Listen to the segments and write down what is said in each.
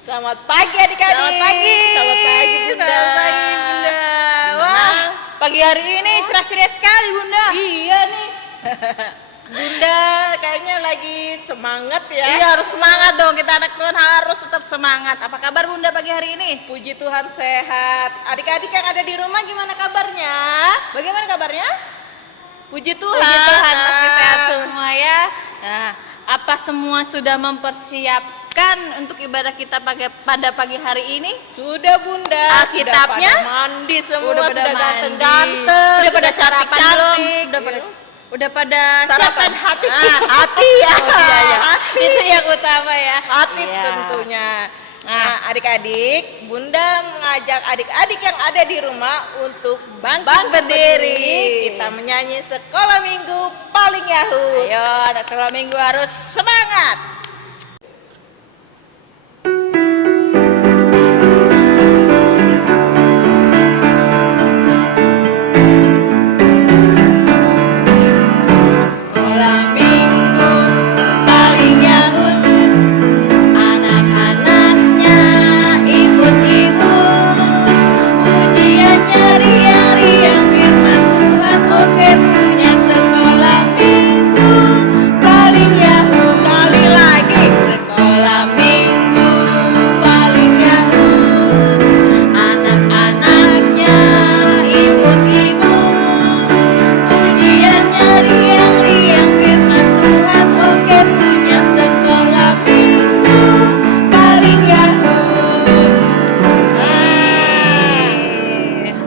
Selamat pagi adik-adik. Selamat pagi. Selamat pagi Bunda. Selamat pagi Bunda. Wah, pagi hari ini cerah ceria sekali Bunda. Iya nih. Bunda kayaknya lagi semangat ya. Iya, harus semangat dong, kita anak Tuhan harus tetap semangat. Apa kabar Bunda pagi hari ini? Puji Tuhan sehat. Adik-adik yang ada di rumah gimana kabarnya? Bagaimana kabarnya? Puji Tuhan. Puji Tuhan, pasti sehat semua ya. Nah, apa semua sudah mempersiapkan untuk ibadah kita pada pagi hari ini? Sudah Bunda. Alkitabnya? Sudah pada mandi semua, Udah pada sudah mandi. ganteng-ganteng. Udah pada sarapan belum? cantik. Udah pada Sarapan siapkan hati. hati ya. Oh, iya, iya. Hati. Itu yang utama ya. Hati Iya. tentunya. Nah, adik-adik, Bunda mengajak adik-adik yang ada di rumah untuk Bangkit berdiri. Kita menyanyi sekolah minggu paling Yahoo. Ayo, anak sekolah minggu harus semangat. Sekolah minggu paling Yahoo, anak-anaknya imut-imut, ujiannya riang-riang, firman Tuhan oke, punya sekolah minggu paling Yahoo. Sekali lagi. Sekolah minggu paling Yahoo, anak-anaknya imut-imut, ujiannya riang-riang, firman Tuhan oke, punya sekolah minggu paling Yahoo.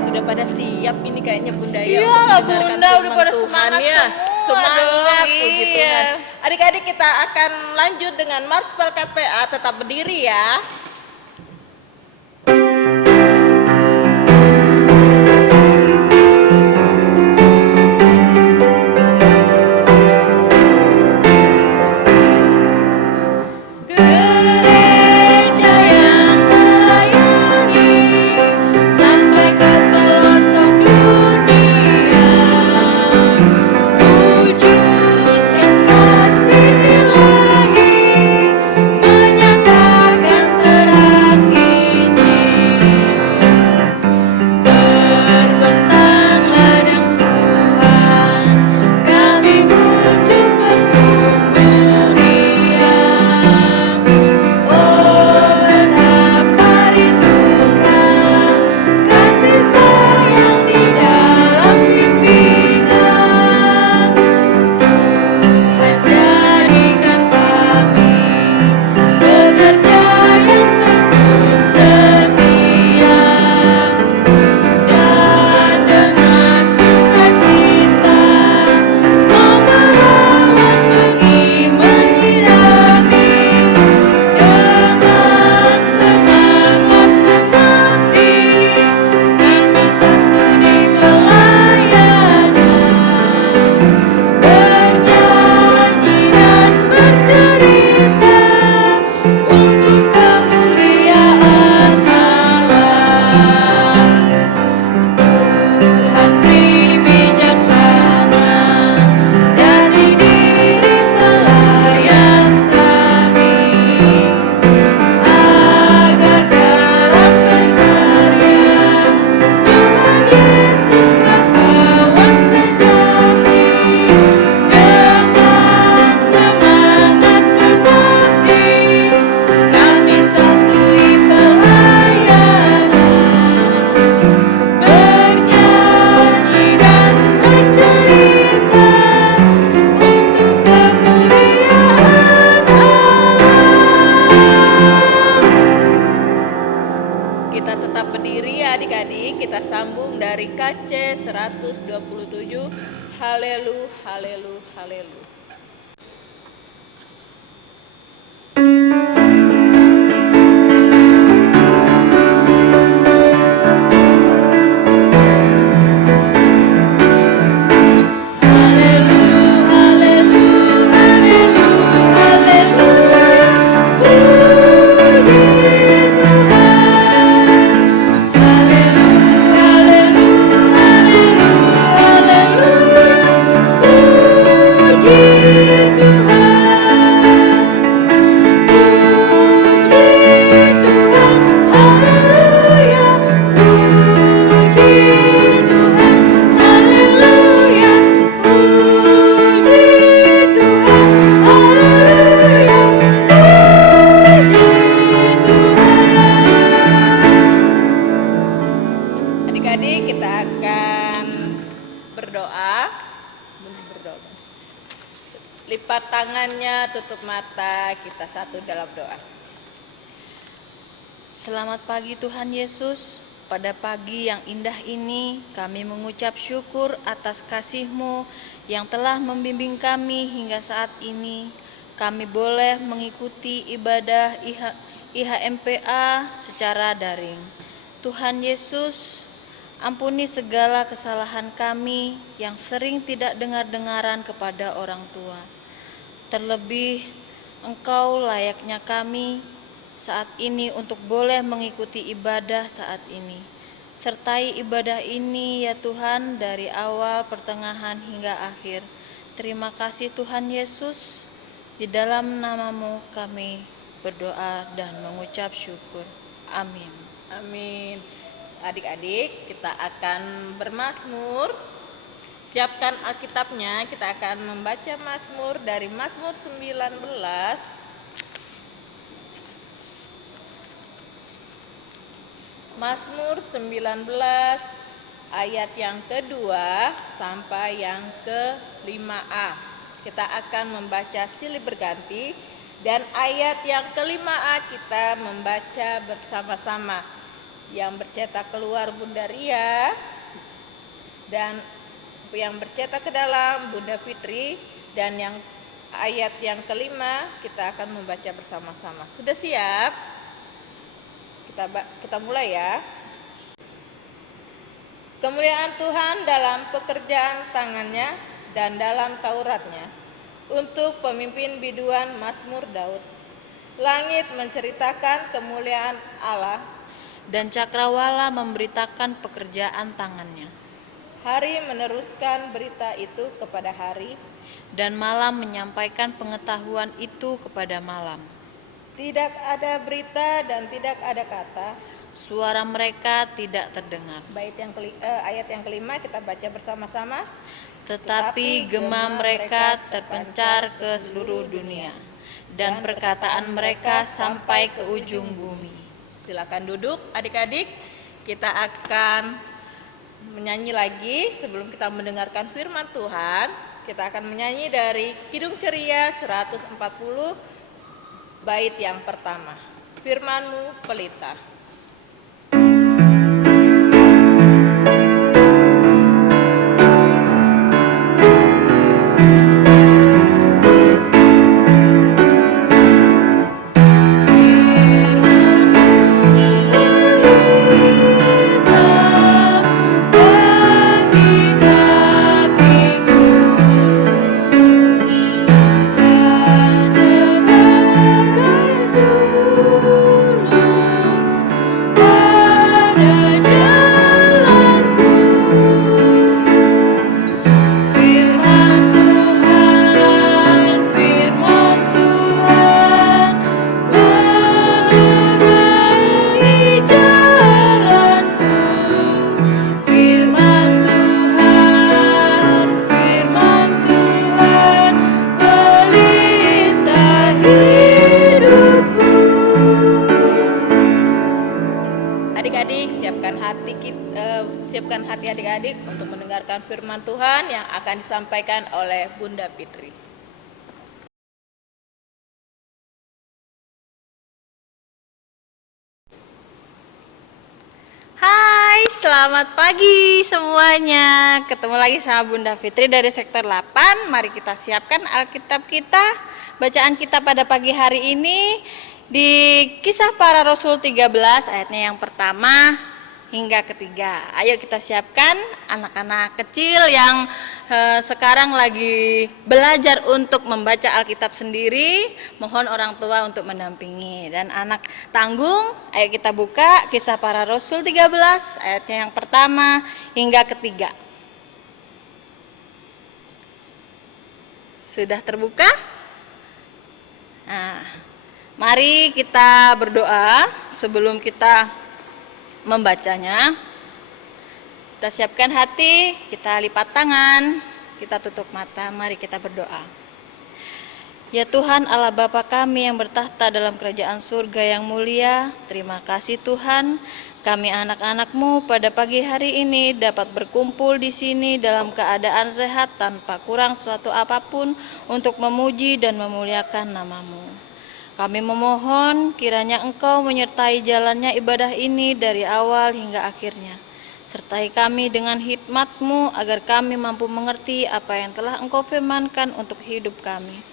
Sudah pada siap ini kayaknya Bunda ya. Iyalah, untuk mendengarkan Bunda, udah firman pada Tuhan semangat ya. semua Semangat, dong, puji iya. Tuhan. Adik-adik kita akan lanjut dengan Marspel KPA, tetap berdiri ya. Gereja yang melayani sampai ke pelosok dunia, wujudkan kasih ilahi, menyatakan terang Injil. Terbentang ladang Tuhan, kami muncul bertumbuh riang. Oh, betapa rindukan kasih sayang di dalam bimbingan. Tuhan jadikan kami pekerja yang teguh setia, dan dengan sukacita mau merawat, menyirami, dengan semangat mengabdi, kami satu di pelayanan, bernyanyi dan bercerita untuk kemuliaan Allah. Tuhan beri bijaksana, jadi diri pelayan kami, agar dalam berkarya Tuhan Yesuslah kawan sejati, dengan semangat mengabdi, kami satu di pelayanan, bernyanyi dan bercerita untuk kemuliaan Allah. Kita tetap berdiri ya adik-adik. Kita sambung dari KC 127. Halelu, halelu, halelu. Haleluya, haleluya, haleluya, haleluya, puji Tuhan. Haleluya, haleluya, haleluya, haleluya, puji lipat tangannya, tutup mata, kita satu dalam doa. Selamat pagi Tuhan Yesus. Pada pagi yang indah ini kami mengucap syukur atas kasih-Mu yang telah membimbing kami hingga saat ini. Kami boleh mengikuti ibadah IHMPA secara daring. Tuhan Yesus, ampuni segala kesalahan kami yang sering tidak dengar-dengaran kepada orang tua. Terlebih, Engkau layaknya kami saat ini untuk boleh mengikuti ibadah saat ini. Sertai ibadah ini ya Tuhan dari awal, pertengahan hingga akhir. Terima kasih Tuhan Yesus. Di dalam nama-Mu kami berdoa dan mengucap syukur. Amin. Amin. Adik-adik, kita akan bermazmur. Siapkan Alkitabnya, kita akan membaca Mazmur dari Mazmur 19. Mazmur 19 ayat yang kedua sampai yang ke-5a. Kita akan membaca silih berganti dan ayat yang ke-5a kita membaca bersama-sama. Yang bercetak keluar Bunda Ria dan yang bercetak ke dalam Bunda Fitri, dan yang ayat yang ke-5 kita akan membaca bersama-sama. Sudah siap? Kita mulai ya. Kemuliaan Tuhan dalam pekerjaan tangannya dan dalam Tauratnya. Untuk pemimpin biduan Mazmur Daud. Langit menceritakan kemuliaan Allah, dan cakrawala memberitakan pekerjaan tangannya. Hari meneruskan berita itu kepada hari, dan malam menyampaikan pengetahuan itu kepada malam. Tidak ada berita dan tidak ada kata. Suara mereka tidak terdengar. Ayat yang ke-5 kita baca bersama-sama. Tetapi gema mereka terpencar ke seluruh dunia, dan perkataan mereka sampai ke ujung bumi. Silakan duduk adik-adik. Kita akan menyanyi lagi sebelum kita mendengarkan firman Tuhan. Kita akan menyanyi dari Kidung Ceria 140 bait yang pertama. Firman-Mu pelita. Siapkan hati adik-adik untuk mendengarkan firman Tuhan yang akan disampaikan oleh Bunda Fitri. Hai, selamat pagi semuanya. Ketemu lagi sama Bunda Fitri dari sektor 8. Mari kita siapkan Alkitab kita. Bacaan kita pada pagi hari ini di Kisah Para Rasul 13 ayatnya yang pertama hingga ketiga. Ayo kita siapkan anak-anak kecil yang sekarang lagi belajar untuk membaca Alkitab sendiri. Mohon orang tua untuk mendampingi. Dan anak tanggung, ayo kita buka Kisah Para Rasul 13 ayatnya yang pertama hingga ketiga. Sudah terbuka? Nah, mari kita berdoa sebelum kita membacanya. Kita siapkan hati, kita lipat tangan, kita tutup mata, mari kita berdoa. Ya Tuhan Allah Bapa kami yang bertahta dalam kerajaan surga yang mulia, terima kasih Tuhan Kami anak-anak-Mu pada pagi hari ini dapat berkumpul di sini dalam keadaan sehat tanpa kurang suatu apapun untuk memuji dan memuliakan nama-Mu. Kami memohon kiranya Engkau menyertai jalannya ibadah ini dari awal hingga akhirnya. Sertai kami dengan hikmat-Mu agar kami mampu mengerti apa yang telah Engkau firmankan untuk hidup kami.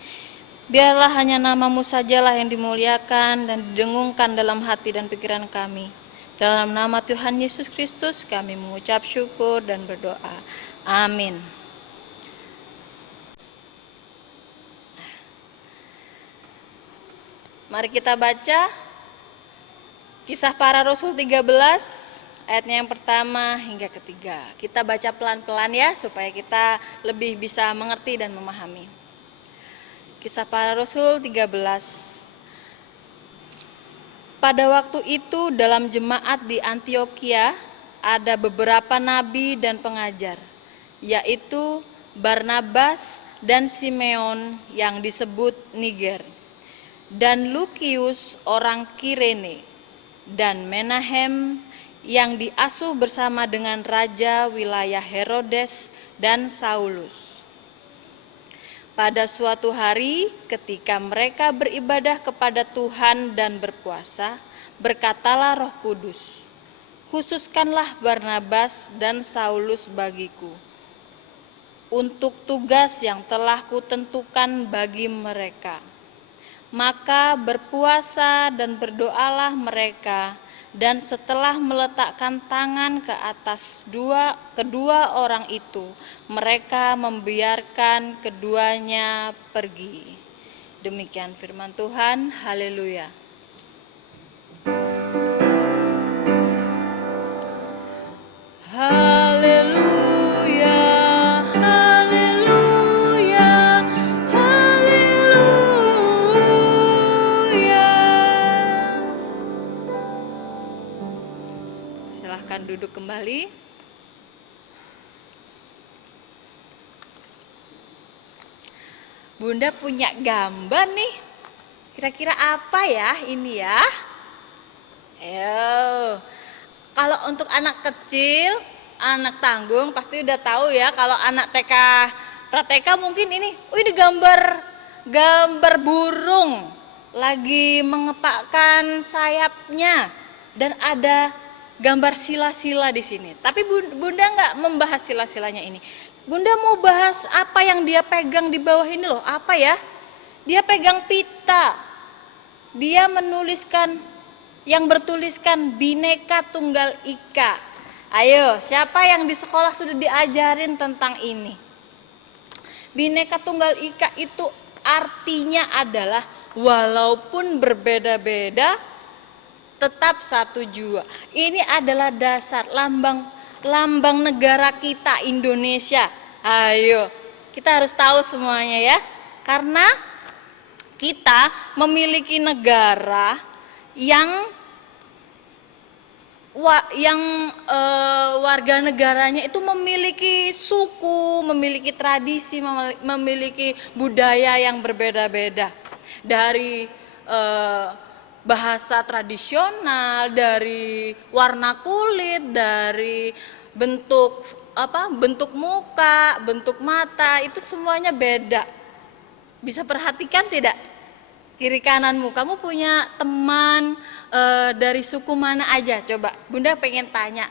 Biarlah hanya nama-Mu sajalah yang dimuliakan dan didengungkan dalam hati dan pikiran kami. Dalam nama Tuhan Yesus Kristus kami mengucap syukur dan berdoa. Amin. Mari kita baca Kisah Para Rasul 13 ayatnya yang pertama hingga ketiga. Kita baca pelan-pelan ya supaya kita lebih bisa mengerti dan memahami. Kisah Para Rasul 13. Pada waktu itu dalam jemaat di Antioquia ada beberapa nabi dan pengajar, yaitu Barnabas dan Simeon yang disebut Niger, dan Lukius orang Kirene, dan Menahem yang diasuh bersama dengan raja wilayah Herodes dan Saulus. Pada suatu hari ketika mereka beribadah kepada Tuhan dan berpuasa, berkatalah Roh Kudus, "Khususkanlah Barnabas dan Saulus bagiku, untuk tugas yang telah kutentukan bagi mereka." Maka berpuasa dan berdoalah mereka, dan setelah meletakkan tangan ke atas kedua orang itu, mereka membiarkan keduanya pergi. Demikian firman Tuhan. Haleluya. Haleluya, haleluya, haleluya. Silahkan duduk kembali. Bunda punya gambar nih. Kira-kira apa ya ini ya? Ayo. Kalau untuk anak kecil, anak tanggung pasti udah tahu ya. Kalau anak TK, pra-TK mungkin ini gambar burung lagi mengepakkan sayapnya dan ada gambar sila-sila di sini. Tapi Bunda nggak membahas sila-silanya ini. Bunda mau bahas apa yang dia pegang di bawah ini loh. Apa ya? Dia pegang pita. Dia menuliskan yang bertuliskan Bhinneka Tunggal Ika. Ayo, siapa yang di sekolah sudah diajarin tentang ini? Bhinneka Tunggal Ika itu artinya adalah walaupun berbeda-beda tetap satu jua. Ini adalah dasar lambang negara kita Indonesia. Ayo, kita harus tahu semuanya ya. Karena kita memiliki negara yang warga negaranya itu memiliki suku, memiliki tradisi, memiliki budaya yang berbeda-beda. Dari bahasa tradisional, dari warna kulit, dari bentuk muka, bentuk mata, itu semuanya beda. Bisa perhatikan tidak? Kiri kananmu, kamu punya teman dari suku mana aja? Coba, Bunda pengen tanya,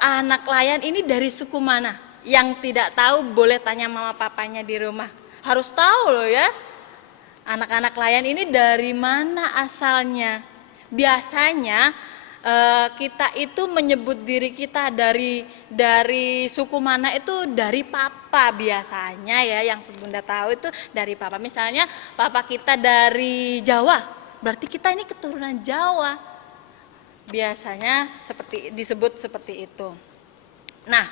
anak layan ini dari suku mana? Yang tidak tahu boleh tanya mama papanya di rumah. Harus tahu loh ya, anak-anak layan ini dari mana asalnya? Biasanya kita itu menyebut diri kita dari suku mana itu dari papa biasanya ya, yang Bunda tahu itu dari papa. Misalnya papa kita dari Jawa, berarti kita ini keturunan Jawa. Biasanya disebut seperti itu. Nah,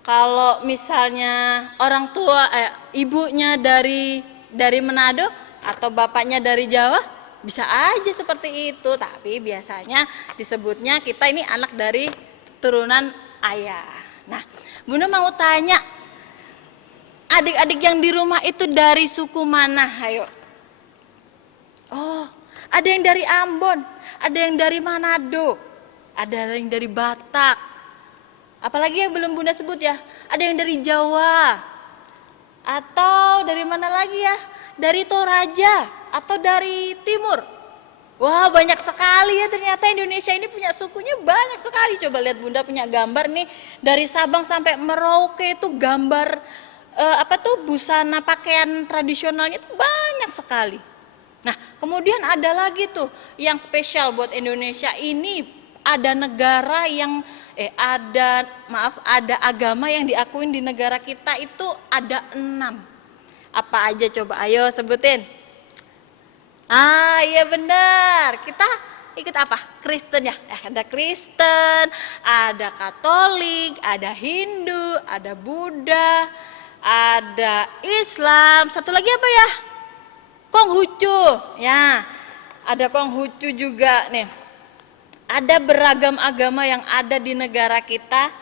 kalau misalnya orang tua ibunya dari Manado atau bapaknya dari Jawa, bisa aja seperti itu, tapi biasanya disebutnya kita ini anak dari turunan ayah. Nah, Bunda mau tanya, adik-adik yang di rumah itu dari suku mana? Ayo. Oh, Ada yang dari Ambon, ada yang dari Manado, ada yang dari Batak. Apalagi yang belum Bunda sebut ya, ada yang dari Jawa. Atau dari mana lagi ya? Dari Toraja atau dari timur. Wah, banyak sekali ya, ternyata Indonesia ini punya sukunya banyak sekali. Coba lihat Bunda punya gambar nih, dari Sabang sampai Merauke itu gambar busana pakaian tradisionalnya itu banyak sekali. Nah, kemudian ada lagi tuh yang spesial buat Indonesia ini, ada negara yang ada agama yang diakuin di negara kita itu ada 6. Apa aja coba, ayo sebutin. Ah, iya benar. Kita ikut apa? Kristen ya. Ada Kristen, ada Katolik, ada Hindu, ada Buddha, ada Islam. Satu lagi apa ya? Konghucu. Ya. Ada Konghucu juga nih. Ada beragam agama yang ada di negara kita.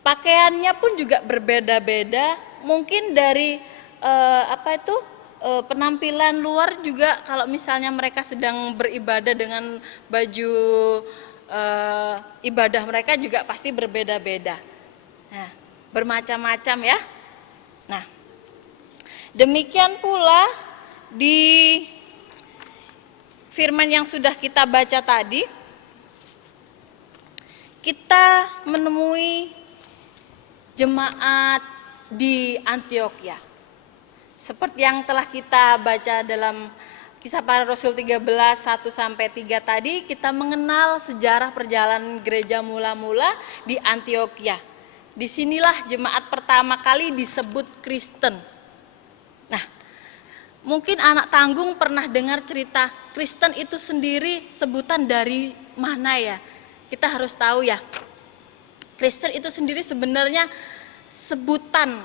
Pakaiannya pun juga berbeda-beda. Mungkin dari penampilan luar juga, kalau misalnya mereka sedang beribadah dengan baju ibadah mereka juga pasti berbeda-beda. Nah, bermacam-macam ya. Nah, demikian pula di firman yang sudah kita baca tadi, kita menemui jemaat di Antiokhia. Seperti yang telah kita baca dalam Kisah Para Rasul 13, 1-3 tadi, kita mengenal sejarah perjalanan gereja mula-mula di Antiokhia. Disinilah jemaat pertama kali disebut Kristen. Nah, mungkin anak tanggung pernah dengar cerita Kristen itu sendiri sebutan dari mana ya? Kita harus tahu ya, Kristen itu sendiri sebenarnya sebutan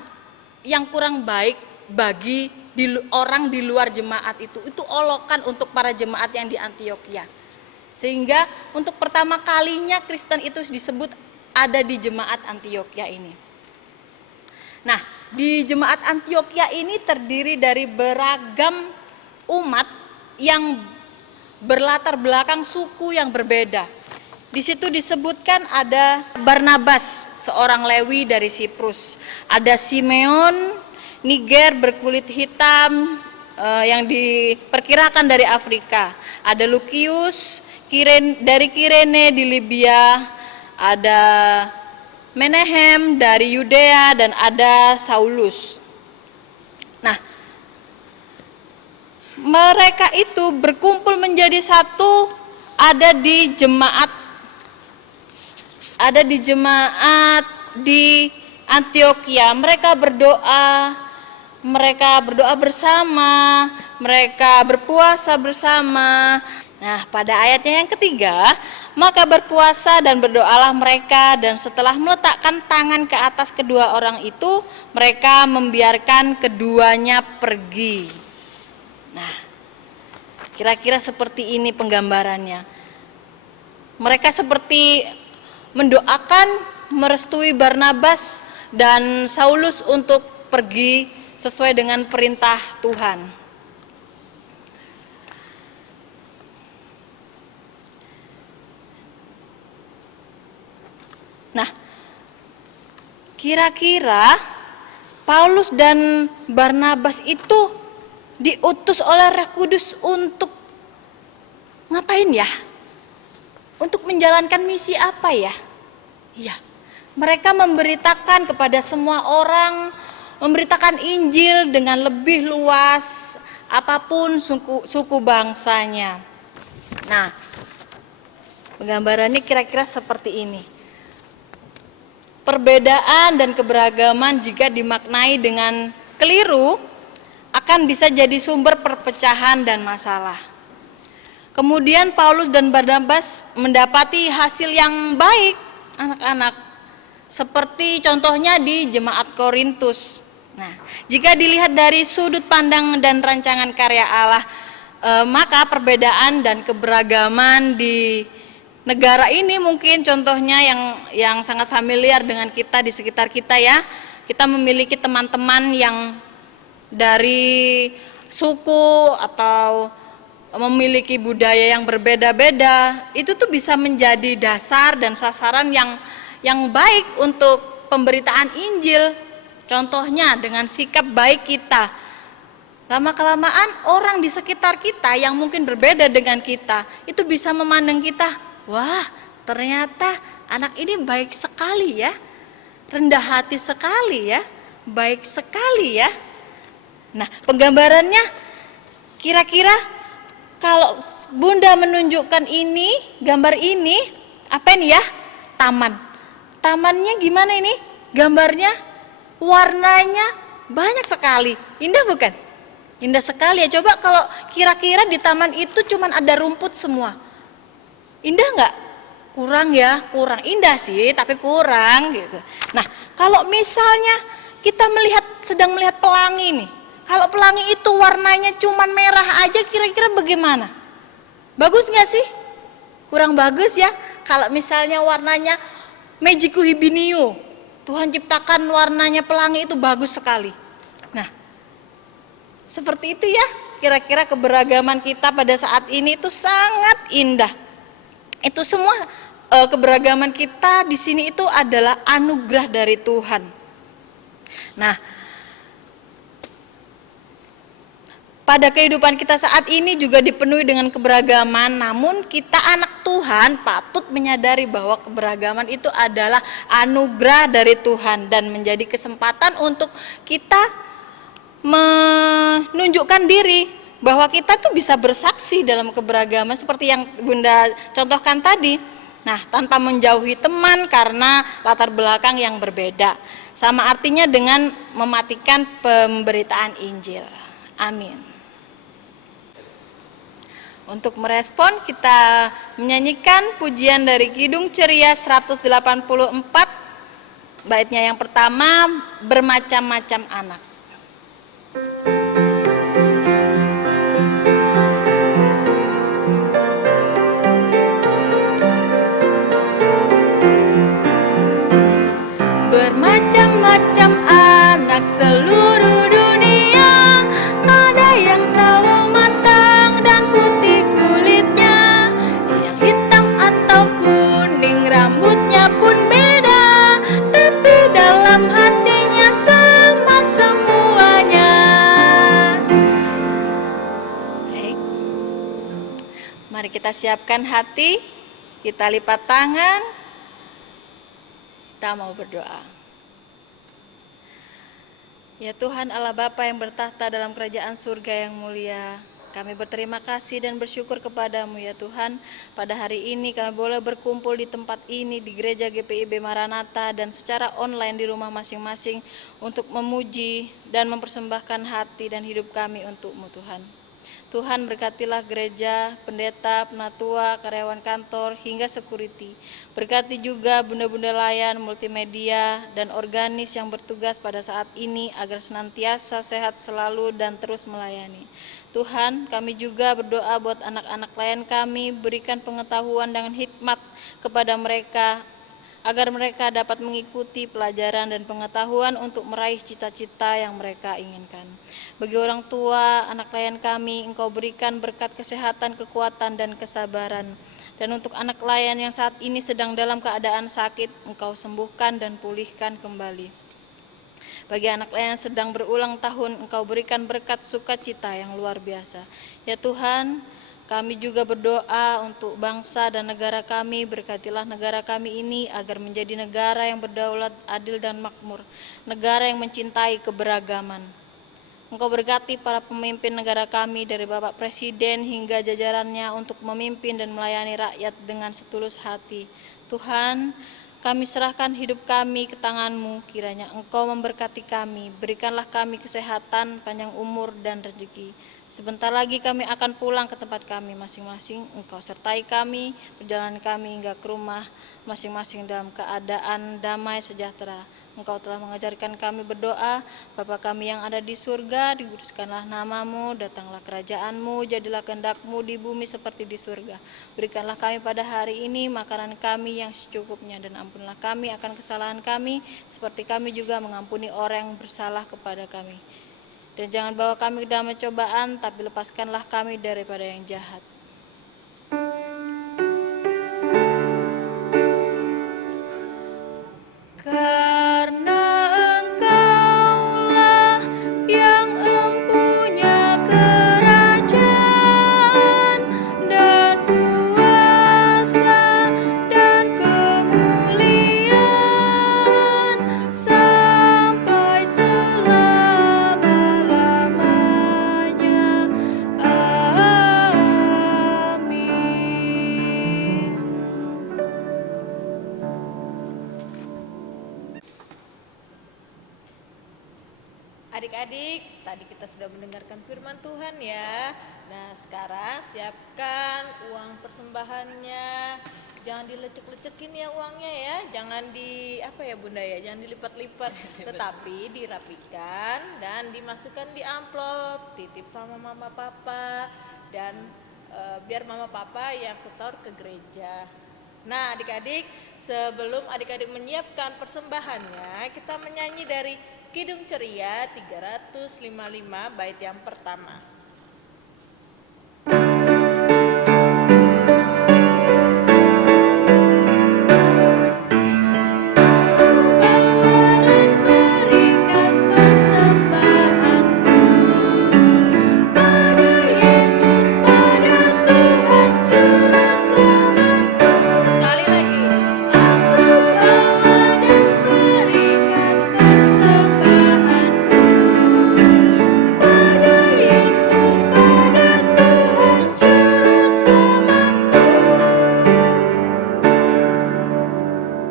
yang kurang baik bagi orang di luar jemaat itu olokan untuk para jemaat yang di Antiokhia. Sehingga untuk pertama kalinya Kristen itu disebut ada di jemaat Antiokhia ini. Nah, di jemaat Antiokhia ini terdiri dari beragam umat yang berlatar belakang suku yang berbeda. Di situ disebutkan ada Barnabas, seorang Lewi dari Siprus. Ada Simeon, Niger berkulit hitam yang diperkirakan dari Afrika. Ada Lukius dari Kirene di Libya. Ada Menahem dari Yudea dan ada Saulus. Nah, mereka itu berkumpul menjadi satu, ada di jemaat di Antiokhia. Mereka berdoa bersama, mereka berpuasa bersama. Nah, pada ayatnya yang ketiga, maka berpuasa dan berdoalah mereka, dan setelah meletakkan tangan ke atas kedua orang itu, mereka membiarkan keduanya pergi. Nah, kira-kira seperti ini penggambarannya. Mereka seperti mendoakan, merestui Barnabas dan Saulus untuk pergi sesuai dengan perintah Tuhan. Nah, kira-kira Paulus dan Barnabas itu diutus oleh Roh Kudus untuk ngapain ya? Untuk menjalankan misi apa ya? Iya, mereka memberitakan kepada semua orang, memberitakan Injil dengan lebih luas, apapun suku bangsanya. Nah, penggambarannya kira-kira seperti ini. Perbedaan dan keberagaman jika dimaknai dengan keliru akan bisa jadi sumber perpecahan dan masalah. Kemudian Paulus dan Barnabas mendapati hasil yang baik, anak-anak, seperti contohnya di jemaat Korintus. Nah, jika dilihat dari sudut pandang dan rancangan karya Allah, maka perbedaan dan keberagaman di negara ini mungkin contohnya yang sangat familiar dengan kita di sekitar kita ya. Kita memiliki teman-teman yang dari suku atau memiliki budaya yang berbeda-beda, itu tuh bisa menjadi dasar dan sasaran yang baik untuk pemberitaan Injil. Contohnya dengan sikap baik kita. Lama-kelamaan orang di sekitar kita yang mungkin berbeda dengan kita, itu bisa memandang kita, wah ternyata anak ini baik sekali ya, rendah hati sekali ya, baik sekali ya. Nah, penggambarannya kira-kira kalau Bunda menunjukkan ini, gambar ini, apa ini ya? Taman. Tamannya gimana ini? Gambarnya, warnanya banyak sekali. Indah bukan? Indah sekali ya. Coba kalau kira-kira di taman itu cuman ada rumput semua. Indah nggak? Kurang ya, kurang. Indah sih, tapi kurang gitu. Nah, kalau misalnya kita sedang melihat pelangi nih. Kalau pelangi itu warnanya cuman merah aja, kira-kira bagaimana? Bagus nggak sih? Kurang bagus ya. Kalau misalnya warnanya Magicu Hibiniu, Tuhan ciptakan warnanya pelangi itu bagus sekali. Nah, seperti itu ya. Kira-kira keberagaman kita pada saat ini itu sangat indah. Itu semua keberagaman kita di sini itu adalah anugerah dari Tuhan. Nah, pada kehidupan kita saat ini juga dipenuhi dengan keberagaman, namun kita anak Tuhan patut menyadari bahwa keberagaman itu adalah anugerah dari Tuhan dan menjadi kesempatan untuk kita menunjukkan diri bahwa kita tuh bisa bersaksi dalam keberagaman seperti yang Bunda contohkan tadi. Nah, tanpa menjauhi teman karena latar belakang yang berbeda. Sama artinya dengan mematikan pemberitaan Injil. Amin. Untuk merespon kita menyanyikan pujian dari Kidung Ceria 184, baitnya yang pertama, bermacam-macam anak. Bermacam-macam anak seluruh dunia, ada yang sawo matang dan putih kulitnya, yang hitam atau kuning rambutnya pun beda, tapi dalam hatinya sama semuanya. Baik, mari kita siapkan hati, kita lipat tangan, kita mau berdoa. Ya Tuhan Allah Bapa yang bertahta dalam kerajaan surga yang mulia, kami berterima kasih dan bersyukur kepadamu ya Tuhan. Pada hari ini kami boleh berkumpul di tempat ini di Gereja GPIB Maranatha dan secara online di rumah masing-masing untuk memuji dan mempersembahkan hati dan hidup kami untuk-Mu Tuhan. Tuhan berkatilah gereja, pendeta, penatua, karyawan kantor, hingga security. Berkati juga bunda-bunda layan, multimedia, dan organis yang bertugas pada saat ini agar senantiasa sehat selalu dan terus melayani. Tuhan, kami juga berdoa buat anak-anak layan kami, berikan pengetahuan dengan hikmat kepada mereka, agar mereka dapat mengikuti pelajaran dan pengetahuan untuk meraih cita-cita yang mereka inginkan. Bagi orang tua, anak layan kami, Engkau berikan berkat kesehatan, kekuatan, dan kesabaran. Dan untuk anak layan yang saat ini sedang dalam keadaan sakit, Engkau sembuhkan dan pulihkan kembali. Bagi anak layan yang sedang berulang tahun, Engkau berikan berkat sukacita yang luar biasa. Ya Tuhan, kami juga berdoa untuk bangsa dan negara kami, berkatilah negara kami ini agar menjadi negara yang berdaulat, adil dan makmur, negara yang mencintai keberagaman. Engkau berkati para pemimpin negara kami dari Bapak Presiden hingga jajarannya untuk memimpin dan melayani rakyat dengan setulus hati. Tuhan, kami serahkan hidup kami ke tangan-Mu, kiranya Engkau memberkati kami, berikanlah kami kesehatan, panjang umur dan rezeki. Sebentar lagi kami akan pulang ke tempat kami masing-masing. Engkau sertai kami, perjalanan kami hingga ke rumah masing-masing dalam keadaan damai sejahtera. Engkau telah mengajarkan kami berdoa, Bapa kami yang ada di surga, dikuduskanlah nama-Mu, datanglah kerajaan-Mu, jadilah kehendak-Mu di bumi seperti di surga. Berikanlah kami pada hari ini makanan kami yang secukupnya, dan ampunilah kami akan kesalahan kami, seperti kami juga mengampuni orang yang bersalah kepada kami. Dan jangan bawa kami ke dalam cobaan, tapi lepaskanlah kami daripada yang jahat. Karena Engkaulah yang empunya kerajaan dan kuasa dan kemuliaan sampai selama-lamanya. Amin. Adik-adik, tadi kita sudah mendengarkan firman Tuhan ya. Nah, sekarang siapkan uang persembahannya. Jangan dilecek-lecekin ya uangnya ya. Jangan apa ya Bunda ya, jangan dilipat-lipat, tetapi dirapikan dan dimasukkan di amplop, titip sama mama papa dan biar mama papa yang setor ke gereja. Nah, adik-adik, sebelum adik-adik menyiapkan persembahannya, kita menyanyi dari Kidung Ceria 355 bait yang pertama. Sekali lagi.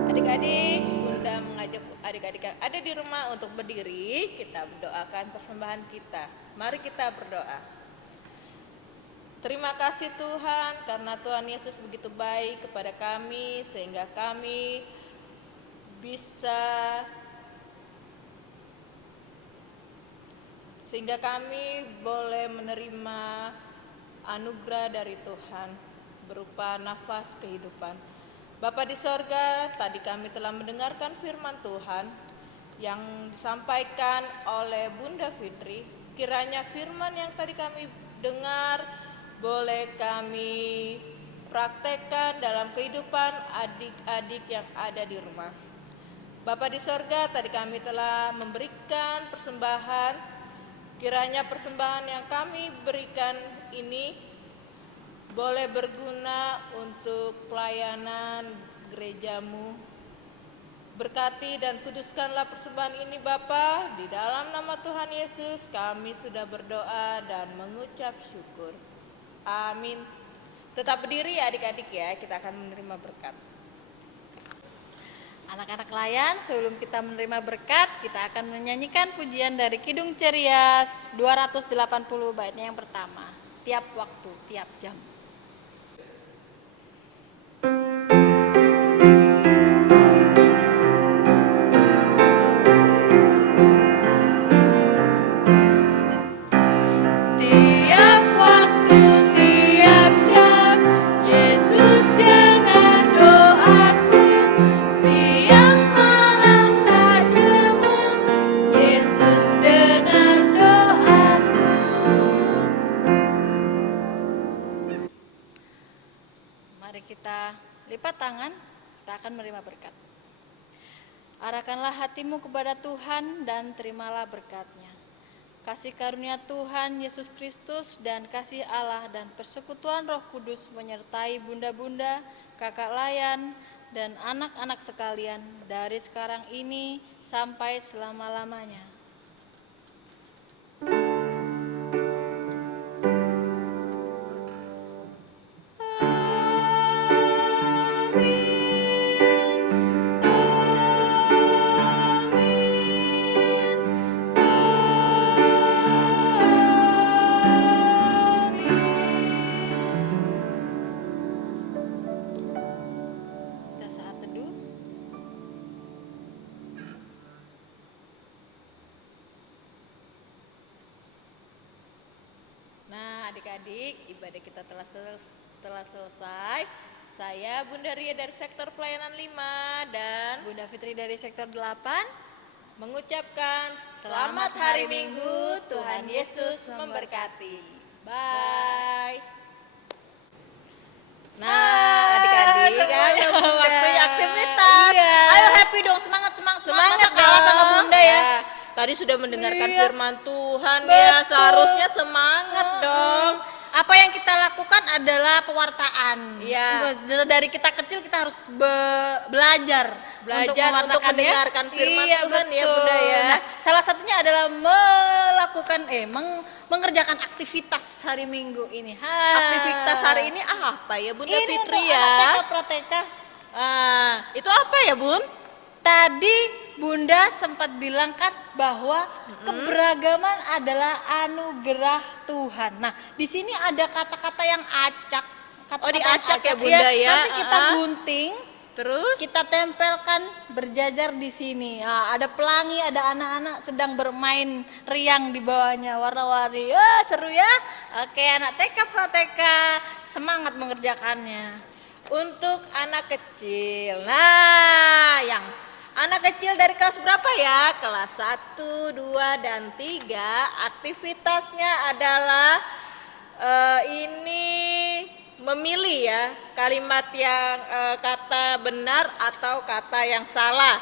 Adik-adik, Bunda mengajak adik-adik yang ada di rumah untuk berdiri. Kita mendoakan persembahan kita. Mari kita berdoa. Terima kasih Tuhan, karena Tuhan Yesus begitu baik kepada kami, sehingga kami boleh menerima anugerah dari Tuhan berupa nafas kehidupan. Bapa di sorga, tadi kami telah mendengarkan firman Tuhan yang disampaikan oleh Bunda Fitri. Kiranya firman yang tadi kami dengar boleh kami praktekkan dalam kehidupan adik-adik yang ada di rumah. Bapa di sorga, tadi kami telah memberikan persembahan. Kiranya persembahan yang kami berikan ini boleh berguna untuk pelayanan gerejamu. Berkati dan kuduskanlah persembahan ini Bapa. Di dalam nama Tuhan Yesus kami sudah berdoa dan mengucap syukur. Amin. Tetap berdiri adik-adik ya, kita akan menerima berkat. Anak-anak layan, sebelum kita menerima berkat, kita akan menyanyikan pujian dari Kidung Ceria 280 baitnya yang pertama. Tiap waktu, tiap jam. Tiap waktu, tiap jam, Yesus dengar doaku. Siang malam tak jemu, Yesus dengar doaku. Mari kita lipat tangan, kita akan menerima berkat. Arahkanlah hatimu kepada Tuhan dan terimalah berkat-Nya. Kasih karunia Tuhan Yesus Kristus dan kasih Allah dan persekutuan Roh Kudus menyertai bunda-bunda, kakak layan, dan anak-anak sekalian dari sekarang ini sampai selama-lamanya. Kita saat teduh. Nah adik-adik, ibadah kita telah selesai. Saya Bunda Ria dari sektor pelayanan 5 dan Bunda Fitri dari sektor 8. mengucapkan selamat hari Minggu, Tuhan Yesus memberkati. Bye. Nah, adik-adik kan waktunya aktivitas. Iya. Ayo happy dong, semangat. Semangat Masa kalah sama dong. Bunda ya. Tadi sudah mendengarkan Iya. firman Tuhan ya, Betul. seharusnya semangat dong. Apa yang kita lakukan adalah pewartaan. Iya. Dari kita kecil kita harus belajar Belajar untuk mewartakannya. mendengarkan firman Iya, Tuhan ya, betul. Bunda ya. Nah, salah satunya adalah mengerjakan aktivitas hari Minggu ini. Aktivitas hari ini apa ya Bunda ini Fitri untuk ya? Pratek. Itu apa ya Bun? Tadi Bunda sempat bilang kan bahwa keberagaman adalah anugerah Tuhan. Nah, di sini ada kata-kata yang acak. Oh, diacak ya, Bunda ya? Nanti kita gunting, Terus? kita tempelkan berjajar di sini. Nah, ada pelangi, ada anak-anak sedang bermain riang di bawahnya, warna-warni. Seru ya? Oke, anak TK Prateka, semangat mengerjakannya. Untuk anak kecil. Nah, yang anak kecil dari kelas berapa ya? Kelas 1, 2, dan 3. Aktivitasnya adalah ini memilih ya kalimat yang kata benar atau kata yang salah.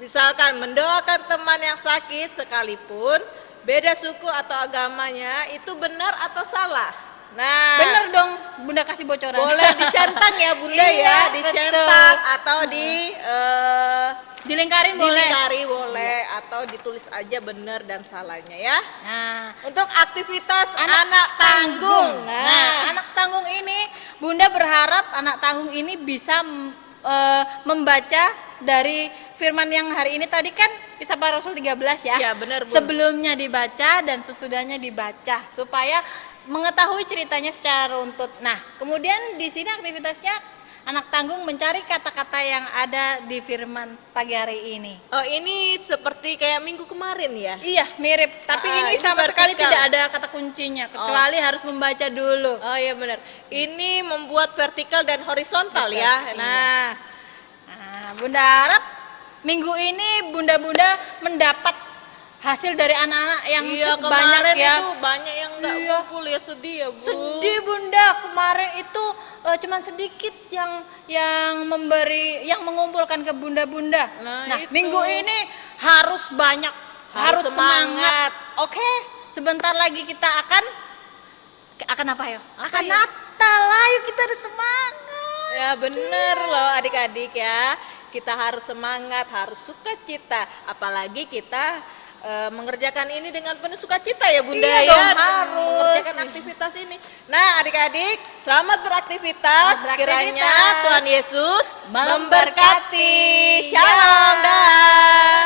Misalkan mendoakan teman yang sakit sekalipun beda suku atau agamanya, itu benar atau salah? Nah, Bener dong, Bunda kasih bocoran. boleh dicentang ya Bunda Iya, ya, betul. dicentang atau Dilingkarin boleh. dilingkari boleh atau ditulis aja benar dan salahnya ya. Nah, Untuk aktivitas anak tanggung. Nah, anak tanggung ini Bunda berharap anak tanggung ini bisa membaca dari firman yang hari ini tadi kan Kisah Para Rasul 13 ya. Iya, benar, Bun. Sebelumnya dibaca dan sesudahnya dibaca supaya mengetahui ceritanya secara runtut. Nah, kemudian di sini aktivitasnya anak tanggung mencari kata-kata yang ada di firman pagi hari ini. Oh, ini seperti kayak minggu kemarin ya. Iya, mirip. Tapi ini ini sama sekali vertikal. tidak ada kata kuncinya, kecuali harus membaca dulu. Oh iya benar. Ini membuat vertikal dan horizontal Betul, ya. iya. Nah, Nah, Bunda harap minggu ini Bunda-bunda mendapat hasil dari anak-anak yang iya cukup banyak kemarin ya. itu banyak yang nggak Iya. ngumpul ya, sedih ya Bu. Sedih Bunda, kemarin itu cuman sedikit yang mengumpulkan ke Bunda-bunda. Nah, itu. Minggu ini harus banyak, Harus semangat. Oke, sebentar lagi kita akan apa ya? Apa Akan ya? Natal, ayo kita harus semangat. Ya bener loh adik-adik ya. Kita harus semangat, harus sukacita. Apalagi kita mengerjakan ini dengan penuh sukacita ya Bunda Iya ya. dong, harus. Mengerjakan aktivitas ini. Nah adik-adik, selamat beraktivitas. Selamat beraktivitas. Kiranya Tuhan Yesus Memberkati. memberkati. Shalom Ya. dah.